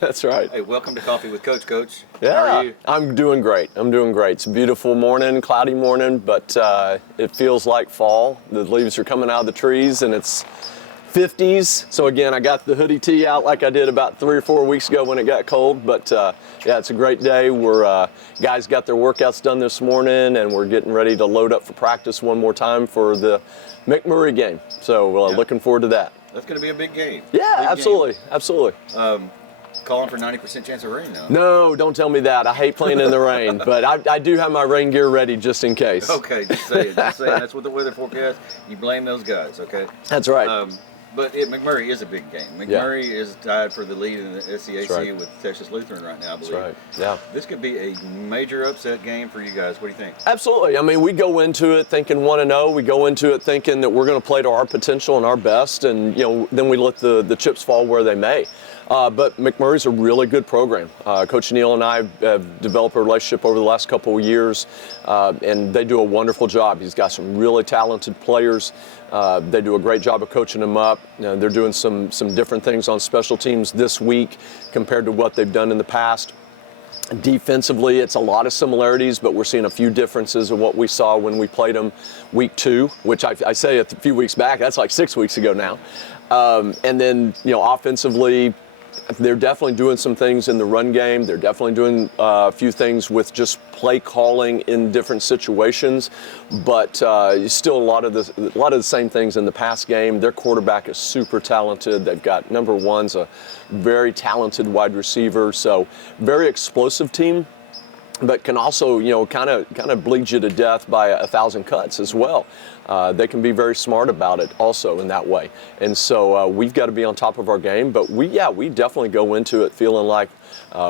That's right. Hey, welcome to Coffee with Coach. Coach, Yeah, how are you? I'm doing great. It's a beautiful morning, cloudy morning, but it feels like fall. The leaves are coming out of the trees and it's 50s. So again, I got the hoodie tee out like I did about 3 or 4 weeks ago when it got cold. But yeah, it's a great day. We're guys got their workouts done this morning, and we're getting ready to load up for practice one more time for the McMurry game. So looking forward to that. That's going to be a big game. Yeah, big absolutely, game. absolutely. Calling for 90% chance of rain now. No, don't tell me that. I hate playing in the rain, but I do have my rain gear ready just in case. Okay, just say it. Just say it. That's what the weather forecast. You blame those guys, okay? That's right. But McMurry is a big game. McMurry is tied for the lead in the SCAC right. with Texas Lutheran right now, I believe. That's right. Yeah. This could be a major upset game for you guys. What do you think? Absolutely. I mean, we go into it thinking 1-0. We go into it thinking that we're going to play to our potential and our best, and then we let the chips fall where they may. But McMurray's a really good program. Coach Neal and I have developed a relationship over the last couple of years, and they do a wonderful job. He's got some really talented players. They do a great job of coaching them up. They're doing some different things on special teams this week compared to what they've done in the past. Defensively, it's a lot of similarities, but we're seeing a few differences in what we saw when we played them week 2, which I say a few weeks back. That's like 6 weeks ago now. And then, offensively, they're definitely doing some things in the run game. They're definitely doing a few things with just play calling in different situations, but still a lot of the same things in the pass game. Their quarterback is super talented. They've got number 1's a very talented wide receiver, so very explosive team, but can also kind of bleed you to death by 1,000 cuts as well. They can be very smart about it also in that way. And so we've got to be on top of our game, but we definitely go into it feeling like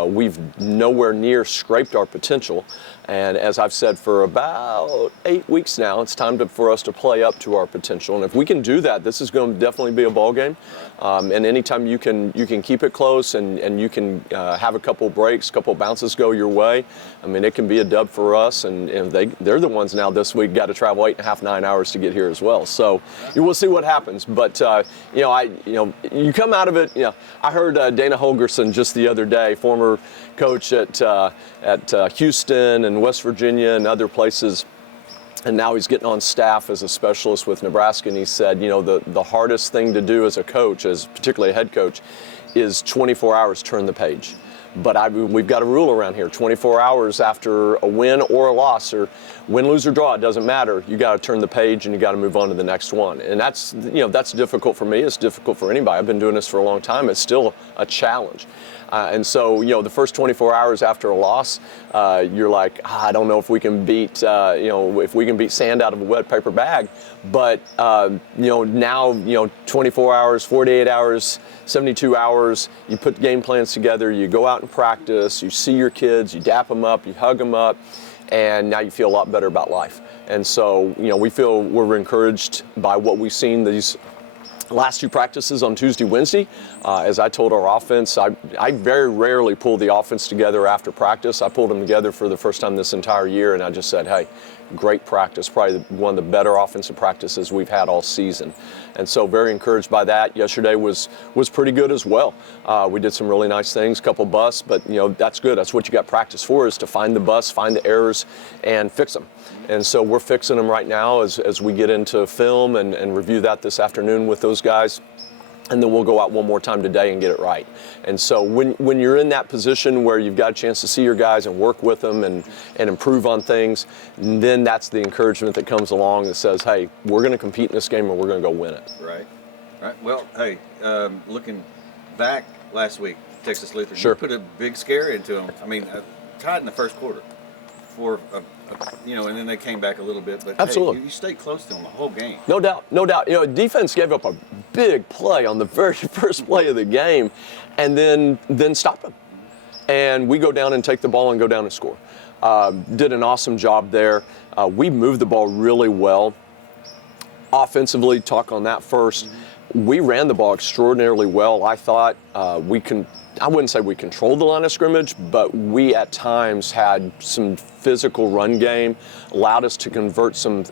we've nowhere near scraped our potential. And as I've said for about 8 weeks now, it's time for us to play up to our potential. And if we can do that, this is going to definitely be a ball game. And anytime you can keep it close and you can have a couple breaks, couple bounces go your way, I mean, it can be a dub for us. And they're the ones now this week got to travel 8.5, 9 hours to get here as well. So we'll see what happens. But you come out of it. I heard Dana Holgerson just the other day, former coach at Houston and West Virginia and other places, and now he's getting on staff as a specialist with Nebraska. And he said, the hardest thing to do as a coach, as particularly a head coach, is 24 hours turn the page. But we've got a rule around here: 24 hours after a win or a loss, or win, lose, or draw, it doesn't matter. You got to turn the page and you got to move on to the next one. And that's difficult for me. It's difficult for anybody. I've been doing this for a long time. It's still a challenge. And so, the first 24 hours after a loss, you're like, I don't know if we can beat, if we can beat sand out of a wet paper bag. But, now, 24 hours, 48 hours, 72 hours, you put game plans together, you go out and practice, you see your kids, you dap them up, you hug them up, and now you feel a lot better about life. And so, we feel we're encouraged by what we've seen these last 2 practices on Tuesday, Wednesday. As I told our offense, I very rarely pull the offense together after practice. I pulled them together for the first time this entire year, and I just said, hey, great practice, probably one of the better offensive practices we've had all season. And so very encouraged by that. Yesterday was pretty good as well. We did some really nice things, couple busts, but that's good. That's what you got practice for, is to find the busts, find the errors, and fix them. And so we're fixing them right now as we get into film and review that this afternoon with those guys. And then we'll go out one more time today and get it right. And so when you're in that position where you've got a chance to see your guys and work with them and improve on things, then that's the encouragement that comes along that says, hey, we're going to compete in this game and we're going to go win it. Right. Well, hey, looking back last week, Texas Lutheran, sure, you put a big scare into them. I mean, tied in the first quarter. And then they came back a little bit, but absolutely, hey, you stayed close to them the whole game. No doubt. Defense gave up a big play on the very first play of the game, and then stopped them. And we go down and take the ball and go down and score. Did an awesome job there. We moved the ball really well. Offensively, talk on that first. We ran the ball extraordinarily well. I thought we I wouldn't say we controlled the line of scrimmage, but we at times had some physical run game, allowed us to convert some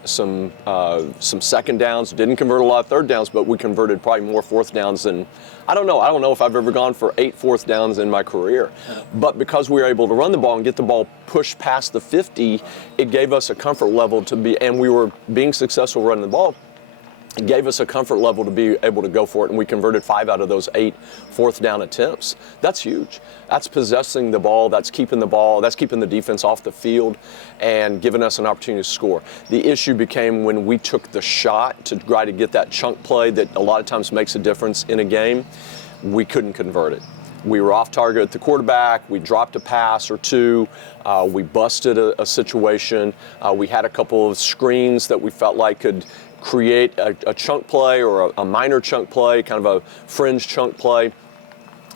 second downs. Didn't convert a lot of third downs, but we converted probably more fourth downs than, I don't know if I've ever gone for 8 fourth downs in my career. But because we were able to run the ball and get the ball pushed past the 50, it gave us a comfort level to be, and we were being successful running the ball. It gave us a comfort level to be able to go for it, and we converted 5 out of those 8 fourth down attempts. That's huge. That's possessing the ball, that's keeping the defense off the field and giving us an opportunity to score. The issue became when we took the shot to try to get that chunk play that a lot of times makes a difference in a game, we couldn't convert it. We were off target at the quarterback, we dropped a pass or two, we busted a situation, we had a couple of screens that we felt like could create a chunk play or a minor chunk play, kind of a fringe chunk play,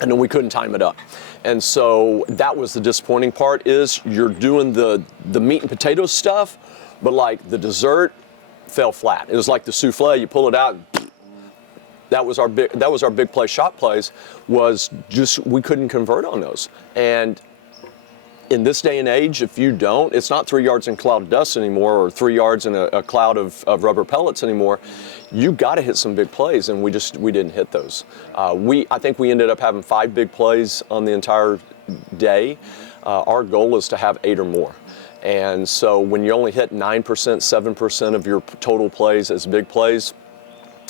and then we couldn't time it up. And so that was the disappointing part, is you're doing the meat and potatoes stuff, but like the dessert fell flat. It was like the souffle, you pull it out, and that was our big play shot plays, was just we couldn't convert on those. And in this day and age, if you don't, it's not 3 yards in a cloud of dust anymore, or 3 yards in a cloud of rubber pellets anymore. You got to hit some big plays, and we didn't hit those. I think we ended up having 5 big plays on the entire day. Our goal is to have 8 or more. And so when you only hit 9%, 7% of your total plays as big plays,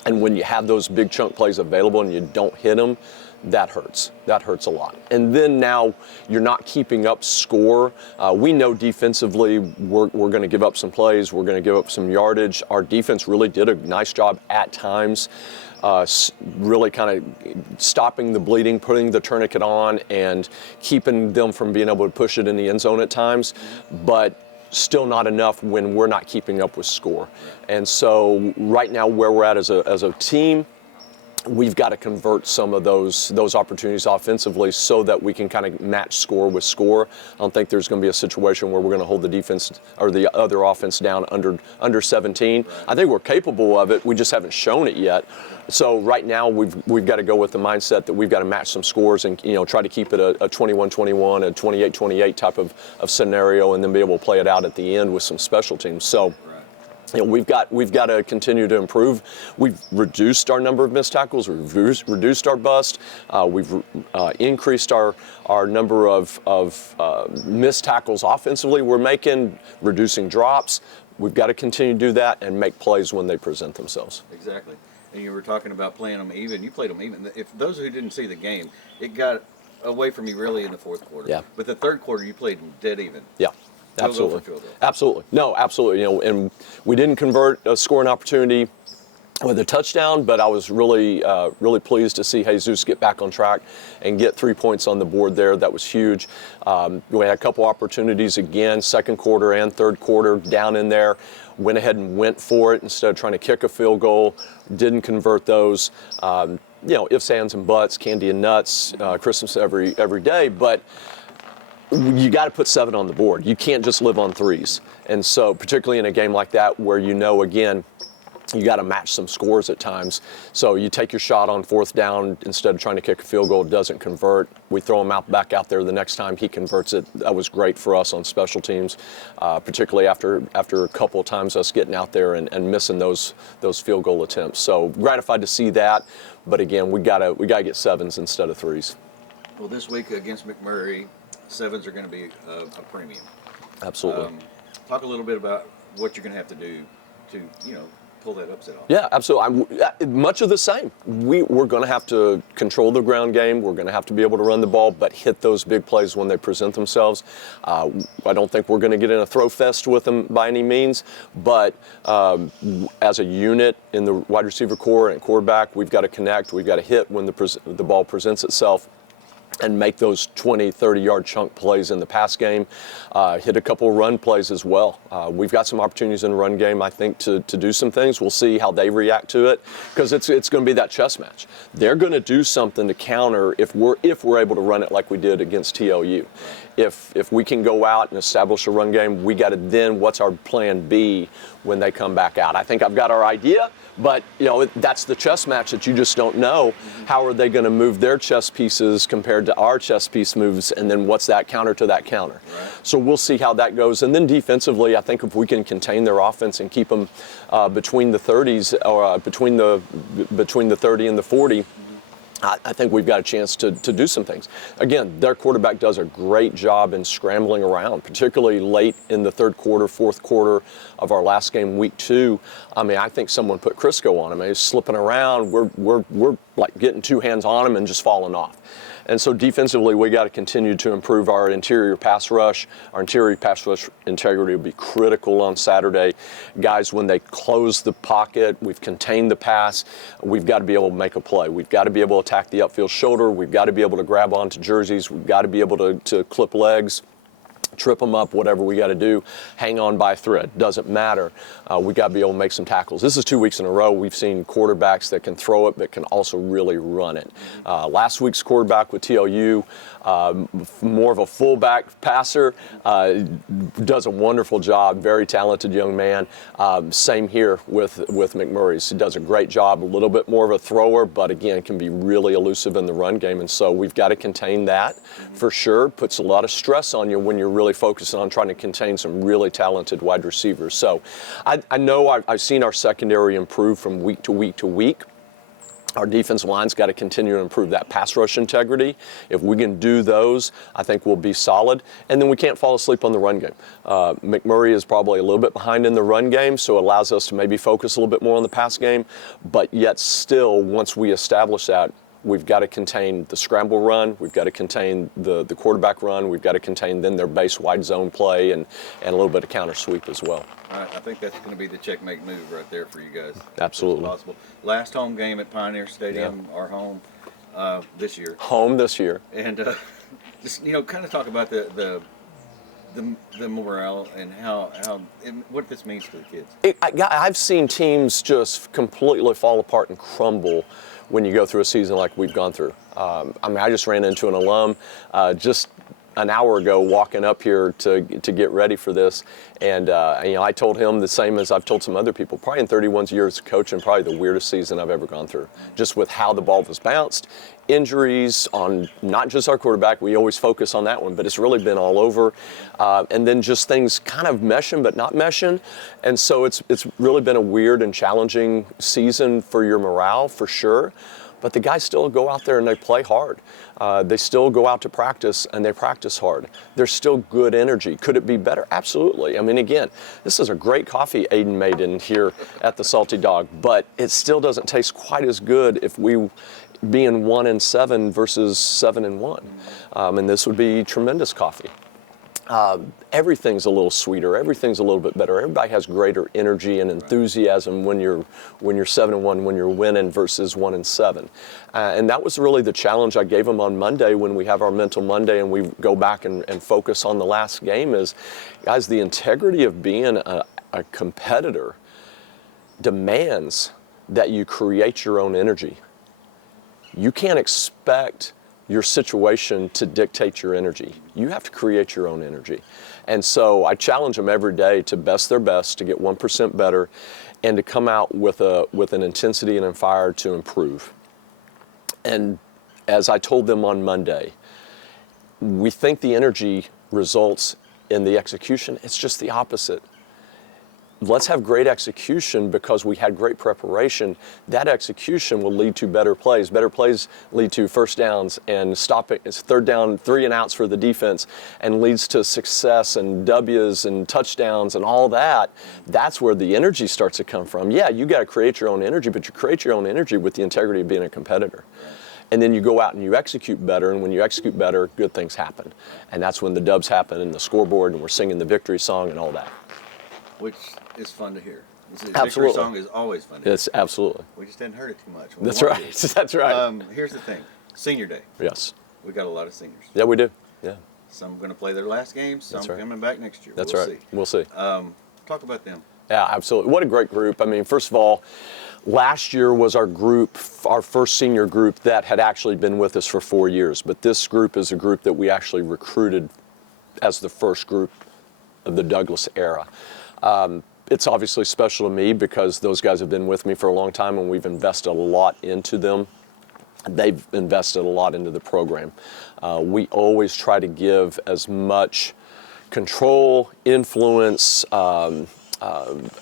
and when you have those big chunk plays available and you don't hit them, that hurts. That hurts a lot. And then now you're not keeping up score. We know defensively we're going to give up some plays. We're going to give up some yardage. Our defense really did a nice job at times, really kind of stopping the bleeding, putting the tourniquet on, and keeping them from being able to push it in the end zone at times. But still not enough when we're not keeping up with score. And so right now where we're at as a team, we've got to convert some of those opportunities offensively so that we can kind of match score with score. I don't think there's going to be a situation where we're going to hold the defense or the other offense down under 17. Right. I think we're capable of it. We just haven't shown it yet. So right now we've got to go with the mindset that we've got to match some scores and try to keep it a 21-21, a 28-28 type of scenario, and then be able to play it out at the end with some special teams. So. We've got to continue to improve. We've reduced our number of missed tackles. We've reduced our bust. We've increased our number of missed tackles offensively. We're reducing drops. We've got to continue to do that and make plays when they present themselves. Exactly. And you were talking about playing them even. You played them even. If those who didn't see the game, it got away from you really in the fourth quarter. Yeah. But the third quarter, you played dead even. Yeah. Absolutely. Absolutely. No, absolutely. And we didn't convert a scoring opportunity with a touchdown, but I was really pleased to see Jesus get back on track and get 3 points on the board there. That was huge. We had a couple opportunities again, second quarter and third quarter, down in there. Went ahead and went for it instead of trying to kick a field goal. Didn't convert those. Ifs, ands, and buts, candy and nuts, Christmas every day, but you got to put 7 on the board. You can't just live on 3s. And so particularly in a game like that where again, you got to match some scores at times. So you take your shot on fourth down, instead of trying to kick a field goal, it doesn't convert. We throw him back out there the next time he converts it. That was great for us on special teams, particularly after a couple of times us getting out there and missing those field goal attempts. So gratified to see that. But again, we gotta get 7s instead of 3s. Well, this week against McMurry, 7s are going to be a premium. Absolutely. Talk a little bit about what you're going to have to do to, pull that upset off. Yeah, absolutely. Much of the same. We're going to have to control the ground game. We're going to have to be able to run the ball, but hit those big plays when they present themselves. I don't think we're going to get in a throw fest with them by any means, but as a unit in the wide receiver core and quarterback, we've got to connect. We've got to hit when the ball presents itself, and make those 20, 30-yard chunk plays in the pass game. Hit a couple of run plays as well. We've got some opportunities in the run game, I think, to do some things. We'll see how they react to it, because it's going to be that chess match. They're going to do something to counter if we're able to run it like we did against TLU. If we can go out and establish a run game, we got to then, what's our plan B when they come back out? I think I've got our idea, but that's the chess match that you just don't know. How are they going to move their chess pieces compared into our chess piece moves, and then what's that counter to that counter. Right. So we'll see how that goes. And then defensively, I think if we can contain their offense and keep them between the 30s or between the 30 and the 40, I think we've got a chance to do some things. Again, their quarterback does a great job in scrambling around, particularly late in the third quarter, fourth quarter of our last game, week 2. I mean, I think someone put Crisco on him. He's slipping around. We're like getting 2 hands on him and just falling off. And so defensively, we got to continue to improve our interior pass rush. Our interior pass rush integrity will be critical on Saturday. Guys, when they close the pocket, we've contained the pass, we've got to be able to make a play. We've got to be able to attack the upfield shoulder. We've got to be able to grab onto jerseys. We've got to be able to clip legs, trip them up, whatever we got to do, hang on by a thread. Doesn't matter. We got to be able to make some tackles. This is 2 weeks in a row we've seen quarterbacks that can throw it but can also really run it. Last week's quarterback with TLU, more of a fullback passer, does a wonderful job, very talented young man. Same here with McMurray. He does a great job, a little bit more of a thrower, but again, can be really elusive in the run game. And so we've got to contain that for sure. Puts a lot of stress on you when you're really focusing on trying to contain some really talented wide receivers. So I know I've seen our secondary improve from week to week to week. Our defensive line's got to continue to improve that pass rush integrity. If we can do those, I think we'll be solid. And then we can't fall asleep on the run game. McMurray is probably a little bit behind in the run game, so it allows us to maybe focus a little bit more on the pass game. But yet still, once we establish that, we've got to contain the scramble run. We've got to contain the quarterback run. We've got to contain then their base wide zone play and a little bit of counter sweep as well. All right, I think that's going to be the checkmate move right there for you guys. Absolutely. Possible. Last home game at Pioneer Stadium, our home this year. Home this year. And just kind of talk about the morale and how and what this means to the kids. I've seen teams just completely fall apart and crumble when you go through a season like we've gone through. I just ran into an alum just an hour ago walking up here to get ready for this, and I told him the same as I've told some other people. Probably in 31 years of coaching, probably the weirdest season I've ever gone through, just with how the ball was bounced, injuries on not just our quarterback. We always focus on that one, but it's really been all over, and then just things kind of meshing but not meshing, and so it's really been a weird and challenging season for your morale for sure. But the guys still go out there and they play hard. They still go out to practice and they practice hard. There's still good energy. Could it be better? Absolutely. I mean, again, this is a great coffee Aiden made in here at the Salty Dog, but it still doesn't taste quite as good if we being 1-7 versus 7-1. And this would be tremendous coffee. Everything's a little sweeter. Everything's a little bit better. Everybody has greater energy and enthusiasm when you're 7-1, when you're winning versus 1-7. And that was really the challenge I gave them on Monday when we have our mental Monday and we go back and focus on the last game is, guys, the integrity of being a competitor demands that you create your own energy. You can't expect your situation to dictate your energy. You have to create your own energy. And so I challenge them every day to best their best, to get 1% better, and to come out with an intensity and a fire to improve. And as I told them on Monday, we think the energy results in the execution. It's just the opposite. Let's have great execution because we had great preparation. That execution will lead to better plays. Better plays lead to first downs and stopping. It's third down, 3 and outs for the defense, and leads to success and W's and touchdowns and all that. That's where the energy starts to come from. Yeah, you got to create your own energy, but you create your own energy with the integrity of being a competitor. And then you go out and you execute better, and when you execute better, good things happen. And that's when the dubs happen and the scoreboard, and we're singing the victory song and all that. Which is fun to hear. The Absolutely. victory song is always fun to hear. It's absolutely. We just didn't heard it too much. That's right. That's right. Here's the thing. Senior Day. Yes. We got a lot of seniors. Yeah, we do. Yeah. Some going to play their last game. Some That's right. coming back next year. That's we'll right. See. We'll see. Talk about them. Yeah, absolutely. What a great group. I mean, first of all, last year was our group, our first senior group that had actually been with us for 4 years. But this group is a group that we actually recruited as the first group of the Douglas era. It's obviously special to me because those guys have been with me for a long time and we've invested a lot into them. they've invested a lot into the program. We always try to give as much control, influence,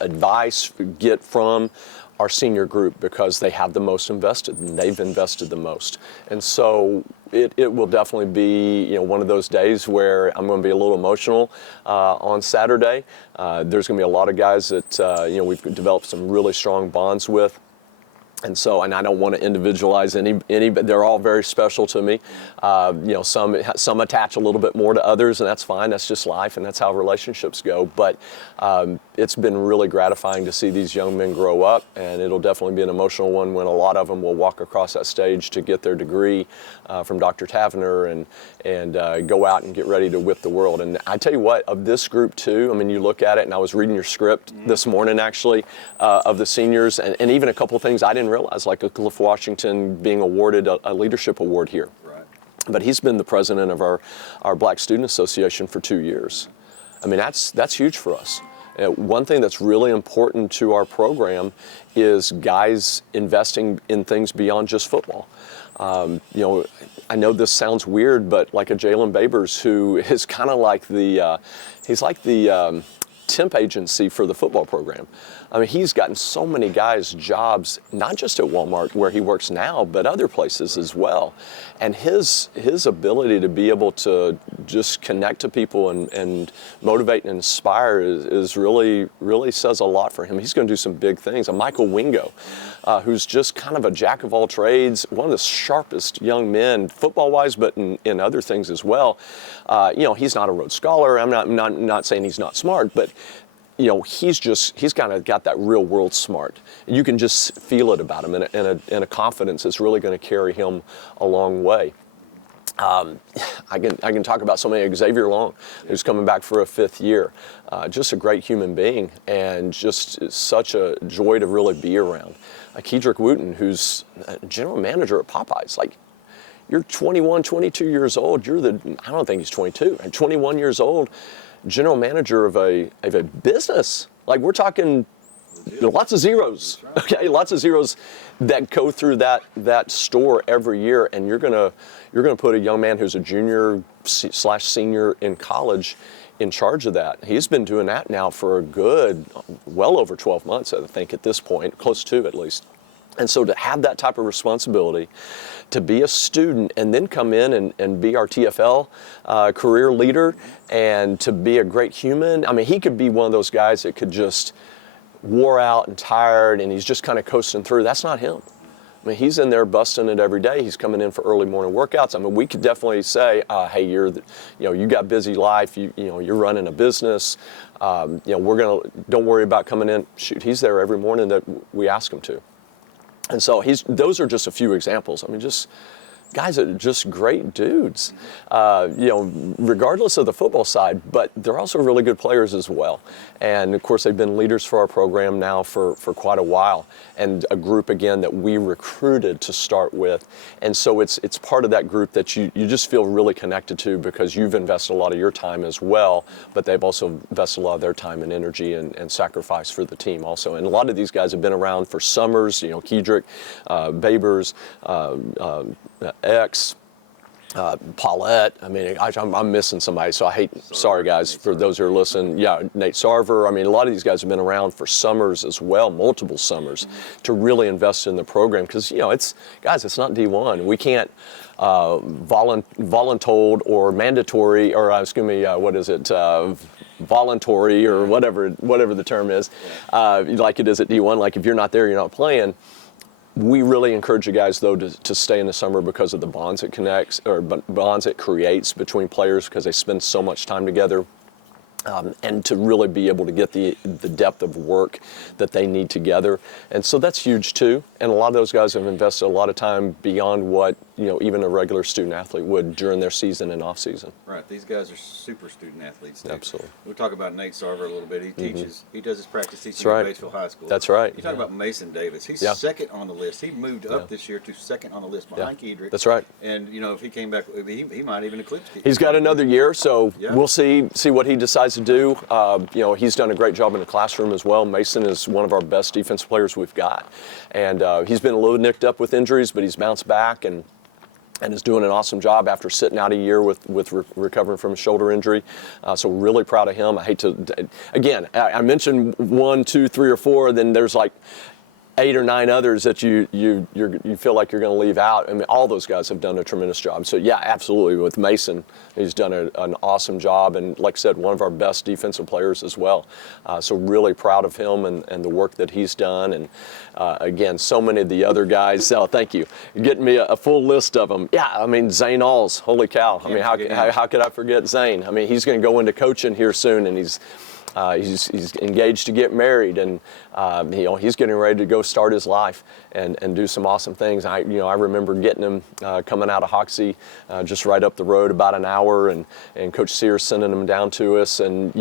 advice get from our senior group because they have the most invested and they've invested the most. And so it will definitely be one of those days where I'm going to be a little emotional on Saturday. There's going to be a lot of guys that we've developed some really strong bonds with. And so, and I don't want to individualize any, but they're all very special to me. Some attach a little bit more to others, and that's fine. That's just life, and that's how relationships go. But it's been really gratifying to see these young men grow up, and it'll definitely be an emotional one when a lot of them will walk across that stage to get their degree from Dr. Tavener and go out and get ready to whip the world. And I tell you what, of this group too, I mean, you look at it, and I was reading your script this morning actually of the seniors, and even a couple of things I didn't realize, like a Cliff Washington being awarded a leadership award here. Right. But he's been the president of our Black Student Association for 2 years. I mean, that's huge for us. One thing that's really important to our program is guys investing in things beyond just football. I know this sounds weird, but like a Jalen Babers, who is kind of like he's like the temp agency for the football program. I mean, he's gotten so many guys jobs, not just at Walmart where he works now, but other places as well. And his ability to be able to just connect to people and motivate and inspire is really, really says a lot for him. He's going to do some big things. Michael Wingo, who's just kind of a jack of all trades, one of the sharpest young men, football-wise, but in other things as well. He's not a Rhodes Scholar. I'm not saying he's not smart, but he's kind of got that real world smart. You can just feel it about him, and a confidence that's really going to carry him a long way. I can talk about somebody, Xavier Long, who's coming back for a 5th year. Just a great human being, and just such a joy to really be around. Kedrick Wooten, who's general manager at Popeyes. Like, you're 21, 22 years old. I don't think he's 22. 21 years old. General manager of a business. Like, we're talking lots of zeros. Okay, lots of zeros that go through that store every year, and you're gonna put a young man who's a junior / senior in college in charge of that. He's been doing that now for a good, well over 12 months, I think, at this point, close to at least. And so to have that type of responsibility, to be a student and then come in and be our TFL career leader, and to be a great human. I mean, he could be one of those guys that could just wore out and tired and he's just kind of coasting through. That's not him. I mean, he's in there busting it every day. He's coming in for early morning workouts. I mean, we could definitely say, hey, you got busy life. You're running a business. Don't worry about coming in. Shoot, he's there every morning that we ask him to. And so those are just a few examples. I mean, just guys that are just great dudes, regardless of the football side, but they're also really good players as well. And of course, they've been leaders for our program now for quite a while, and a group, again, that we recruited to start with. And so it's part of that group that you just feel really connected to, because you've invested a lot of your time as well, but they've also invested a lot of their time and energy and sacrifice for the team also. And a lot of these guys have been around for summers, Kedrick, Babers, X, Paulette. I mean, I'm missing somebody, so sorry guys, for those who are listening. Yeah, Nate Sarver. I mean, a lot of these guys have been around for summers as well, multiple summers, to really invest in the program, because it's not D1. We can't voluntold or mandatory, or voluntary, or whatever the term is, like it is at D1. Like, if you're not there, you're not playing. We really encourage you guys, though, to stay in the summer because of the bonds it connects, or bonds it creates between players, because they spend so much time together. And to really be able to get the depth of work that they need together. And so that's huge too. And a lot of those guys have invested a lot of time beyond what even a regular student athlete would during their season and off season. Right. These guys are super student athletes too. Absolutely. We'll talk about Nate Sarver a little bit. He teaches. He does his practice teaching right. at Batesville High School. That's right. You talk about Mason Davis. He's second on the list. He moved up this year to second on the list behind Kedrick. That's right. And if he came back, he might even eclipse Kedrick. He's got another year, so we'll see what he decides do. He's done a great job in the classroom as well. Mason is one of our best defensive players we've got. And he's been a little nicked up with injuries, but he's bounced back and is doing an awesome job after sitting out a year with recovering from a shoulder injury. So really proud of him. I hate to, again, I mentioned 1, 2, 3, or 4, then there's like 8 or 9 others that you feel like you're going to leave out. I mean, all those guys have done a tremendous job. So yeah, absolutely. With Mason, he's done an awesome job, and like I said, one of our best defensive players as well. So really proud of him and the work that he's done. And again, so many of the other guys. Thank you. You're getting me a full list of them. Yeah, I mean, Zane Alls, holy cow. I mean, how could I forget Zane? I mean, he's going to go into coaching here soon, and he's engaged to get married, and he's getting ready to go start his life and do some awesome things. I remember getting him coming out of Hoxie, just right up the road about an hour, and Coach Sears sending him down to us, and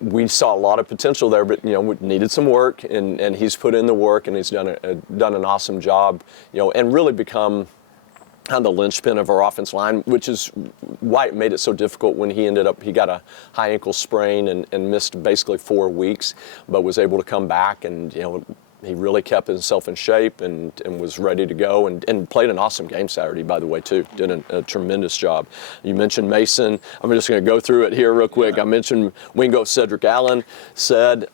we saw a lot of potential there, but we needed some work, and he's put in the work, and he's done an awesome job, and really become on the linchpin of our offense line, which is why it made it so difficult when he got a high ankle sprain and missed basically 4 weeks, but was able to come back, and he really kept himself in shape and was ready to go, and played an awesome game Saturday, by the way, too. Did a tremendous job. You mentioned Mason. I'm just going to go through it here real quick. I mentioned Wingo Cedric Allen said,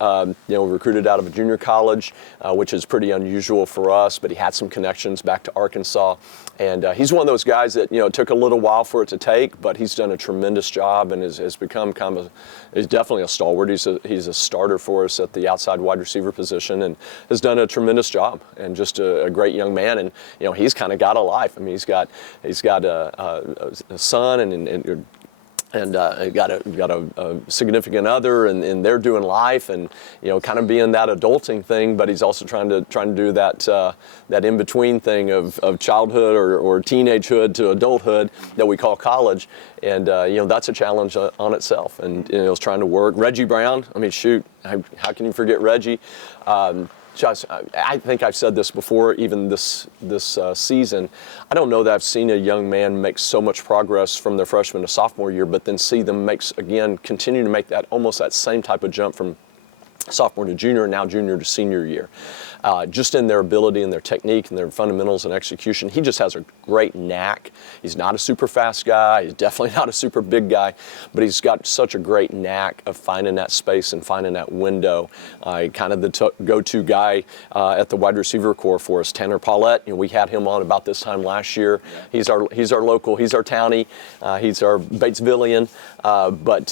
recruited out of a junior college, which is pretty unusual for us, but he had some connections back to Arkansas. And he's one of those guys that, it took a little while for it to take, but he's done a tremendous job and has become he's definitely a stalwart. He's a starter for us at the outside wide receiver position, and has done a tremendous job, and just a great young man. And, he's kind of got a life. I mean, he's got a son and got a significant other, and they're doing life, and kind of being that adulting thing, but he's also trying to do that in between thing of childhood or teenagehood to adulthood that we call college, and that's a challenge on itself. And he's trying to work. Reggie Brown, I mean, shoot, how can you forget Reggie? I think I've said this before, even this season. I don't know that I've seen a young man make so much progress from their freshman to sophomore year, but then see them continue to make that almost that same type of jump from sophomore to junior, and now junior to senior year. Just in their ability and their technique and their fundamentals and execution. He just has a great knack. He's not a super fast guy. He's definitely not a super big guy, but he's got such a great knack of finding that space and finding that window. Kind of the go-to guy at the wide receiver core for us. Tanner Paulette, we had him on about this time last year. He's our local, he's our townie, he's our Batesvillian, but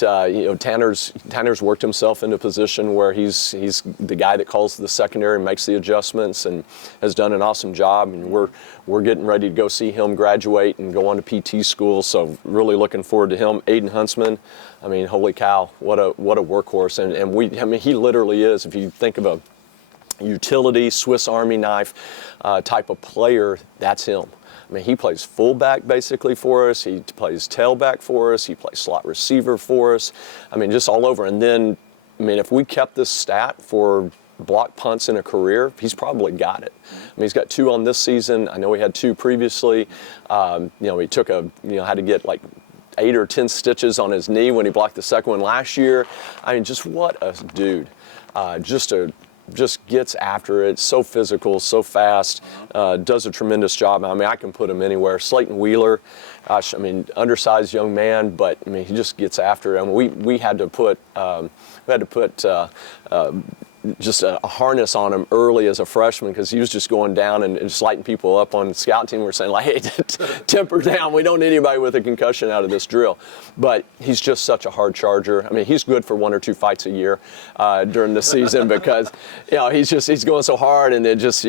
Tanner's worked himself into a position where he's the guy that calls the secondary and makes the adjustments, and has done an awesome job. And we're getting ready to go see him graduate and go on to PT school, so really looking forward to him. Aiden Huntsman, I mean, holy cow, what a workhorse. And he literally is, if you think of a utility Swiss Army knife type of player, that's him. I mean, he plays fullback basically for us. He plays tailback for us. He plays slot receiver for us. I mean, just all over. And then, I mean, if we kept this stat for block punts in a career, he's probably got it. I mean, he's got 2 on this season. I know he had 2 previously. He took had to get like 8 or 10 stitches on his knee when he blocked the second one last year. I mean, just what a dude. Just gets after it, so physical, so fast, does a tremendous job. I mean, I can put him anywhere. Slayton Wheeler, gosh, I mean, undersized young man, but I mean, he just gets after it. I mean, we had to put just a harness on him early as a freshman, because he was just going down and just lighting people up on the scout team. We're saying, like, hey, temper down. We don't need anybody with a concussion out of this drill. But he's just such a hard charger. I mean, he's good for 1 or 2 fights a year during the season, because he's going so hard, and it just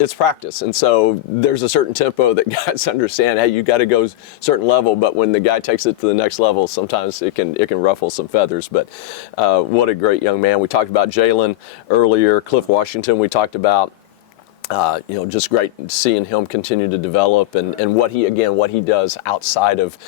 it's practice. And so there's a certain tempo that guys understand, hey, you got to go a certain level, but when the guy takes it to the next level, sometimes it can ruffle some feathers. But what a great young man. We talked about Jalen earlier, Cliff Washington we talked about. Just great seeing him continue to develop and what he does outside of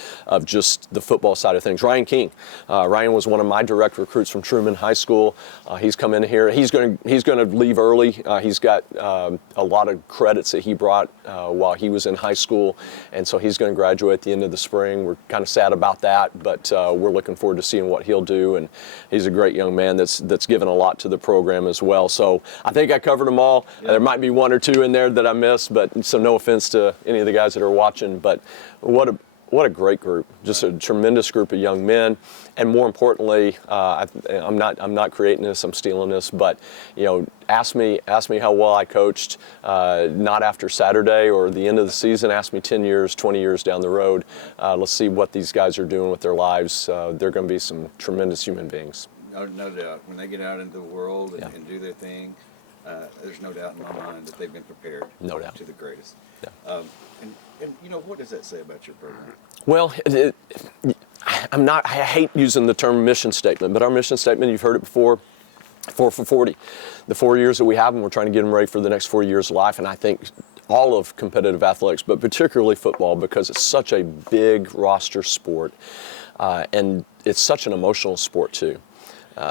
just the football side of things. Ryan King, Ryan was one of my direct recruits from Truman High School. He's come in here. He's going to leave early. He's got a lot of credits that he brought while he was in high school, and so he's going to graduate at the end of the spring. We're kind of sad about that, but we're looking forward to seeing what he'll do. And he's a great young man that's given a lot to the program as well. So I think I covered them all. Yeah. There might be one or two in there that I missed, but so no offense to any of the guys that are watching, but what a great group, just a tremendous group of young men. And more importantly, I'm not creating this, I'm stealing this, but ask me how well I coached, not after Saturday or the end of the season. Ask me 10 years, 20 years down the road. Let's see what these guys are doing with their lives. They're going to be some tremendous human beings. No doubt. When they get out into the world and do their thing, there's no doubt in my mind that they've been prepared. No doubt. To the greatest. Yeah. And what does that say about your program? Well, I hate using the term mission statement, but our mission statement, you've heard it before, 4 for 40. The 4 years that we have them, we're trying to get them ready for the next 4 years of life, and I think all of competitive athletics, but particularly football, because it's such a big roster sport, and it's such an emotional sport too.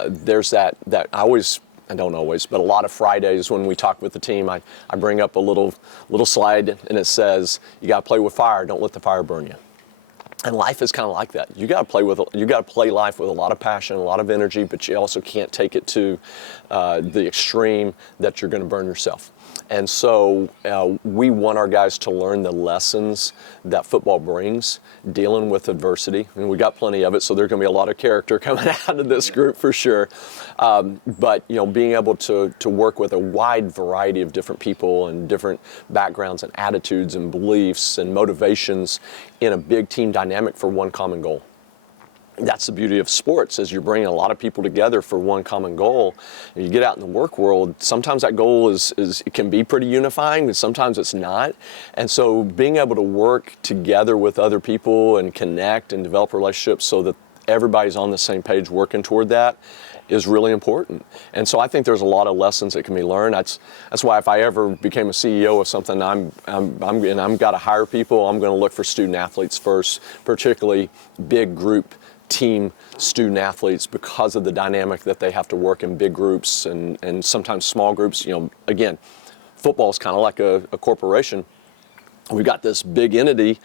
There's that I don't always, but a lot of Fridays when we talk with the team, I bring up a little slide and it says, you got to play with fire, don't let the fire burn you. And life is kind of like that. You got to play life with a lot of passion, a lot of energy, but you also can't take it to the extreme that you're going to burn yourself. And so we want our guys to learn the lessons that football brings, dealing with adversity. And we got plenty of it, so there's going to be a lot of character coming out of this group for sure. But being able to work with a wide variety of different people and different backgrounds and attitudes and beliefs and motivations in a big team dynamic for one common goal. That's the beauty of sports, is you're bringing a lot of people together for one common goal. And you get out in the work world, sometimes that goal it can be pretty unifying, but sometimes it's not. And so being able to work together with other people and connect and develop relationships so that everybody's on the same page working toward that is really important. And so I think there's a lot of lessons that can be learned. That's why if I ever became a CEO of something, I'm got to hire people, I'm going to look for student athletes first, particularly big group team student athletes, because of the dynamic that they have to work in big groups and sometimes small groups. Again, football is kind of like a corporation. We've got this big entity,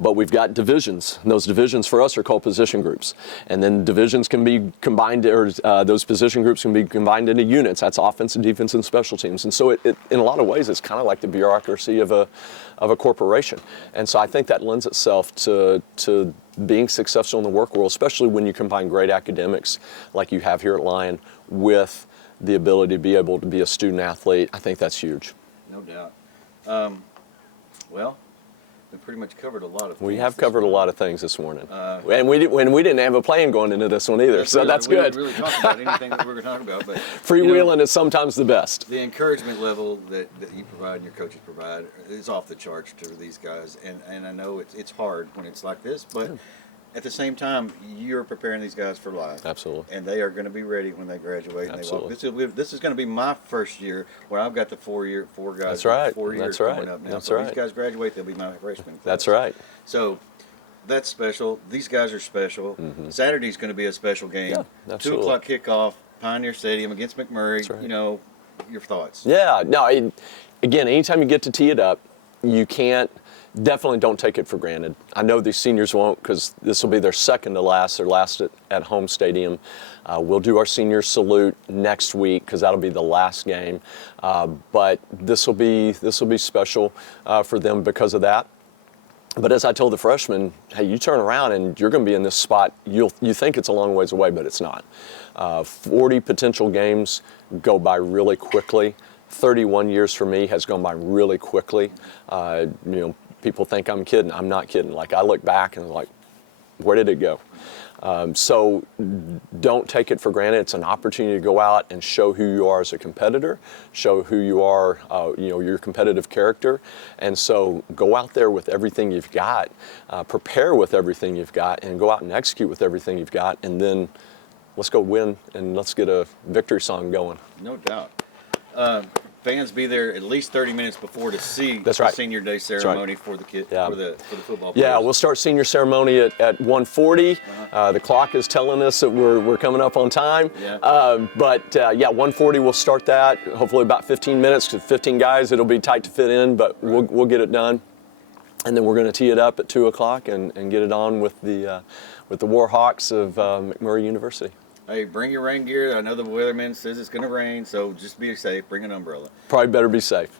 but we've got divisions. And those divisions for us are called position groups. And then divisions can be combined, or those position groups can be combined into units. That's offense and defense and special teams. And so it in a lot of ways, it's kind of like the bureaucracy of a corporation. And so I think that lends itself to being successful in the work world, especially when you combine great academics like you have here at Lyon with the ability to be able to be a student athlete. I think that's huge. No doubt. Well, we pretty much covered a lot of things. We have covered a lot of things this morning. And we didn't have a plan going into this one either, so that's good. We didn't really talk about anything that we were going to talk about. But freewheeling is sometimes the best. The encouragement level that you provide and your coaches provide is off the charts to these guys. And I know it's hard when it's like this, but at the same time, you're preparing these guys for life. Absolutely. And they are going to be ready when they graduate. And Absolutely. They walk. This is going to be my first year where I've got the 4 guys. That's right. 4 years That's coming right. up now. That's so right. these guys graduate, they'll be my freshman class. That's right. So that's special. These guys are special. Mm-hmm. Saturday's going to be a special game. Yeah, absolutely. 2:00 kickoff, Pioneer Stadium against McMurray. That's right. Your thoughts? Yeah. No. Again, anytime you get to tee it up, definitely don't take it for granted. I know these seniors won't, because this will be their second to last, their last at home stadium. We'll do our senior salute next week, because that'll be the last game. But this will be special for them because of that. But as I told the freshmen, hey, you turn around and you're going to be in this spot. You think it's a long ways away, but it's not. 40 potential games go by really quickly. 31 years for me has gone by really quickly. People think I'm kidding. I'm not kidding. Like, I look back and I'm like, where did it go? So don't take it for granted. It's an opportunity to go out and show who you are as a competitor, show who you are, your competitive character. And so go out there with everything you've got, prepare with everything you've got, and go out and execute with everything you've got. And then let's go win and let's get a victory song going. No doubt. fans be there at least 30 minutes before to see That's the right. senior day ceremony for the kid for the football players. Yeah, we'll start senior ceremony at 1:40. The clock is telling us that we're coming up on time. Yeah. 1:40 we'll start that. Hopefully about 15 minutes, because 15 guys, it'll be tight to fit in, but we'll get it done. And then we're going to tee it up at 2 o'clock and get it on with the Warhawks of McMurry University. Hey, bring your rain gear. I know the weatherman says it's going to rain, so just be safe. Bring an umbrella. Probably better be safe.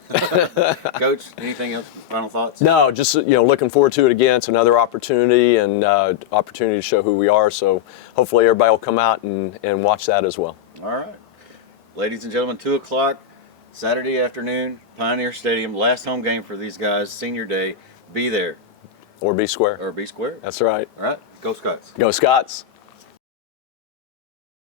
Coach, anything else? Final thoughts? No, just looking forward to it again. It's another opportunity and opportunity to show who we are. So hopefully everybody will come out and watch that as well. All right, ladies and gentlemen, 2 o'clock Saturday afternoon, Pioneer Stadium. Last home game for these guys. Senior day. Be there. Or be square. Or be square. That's right. All right. Go Scots. Go Scots.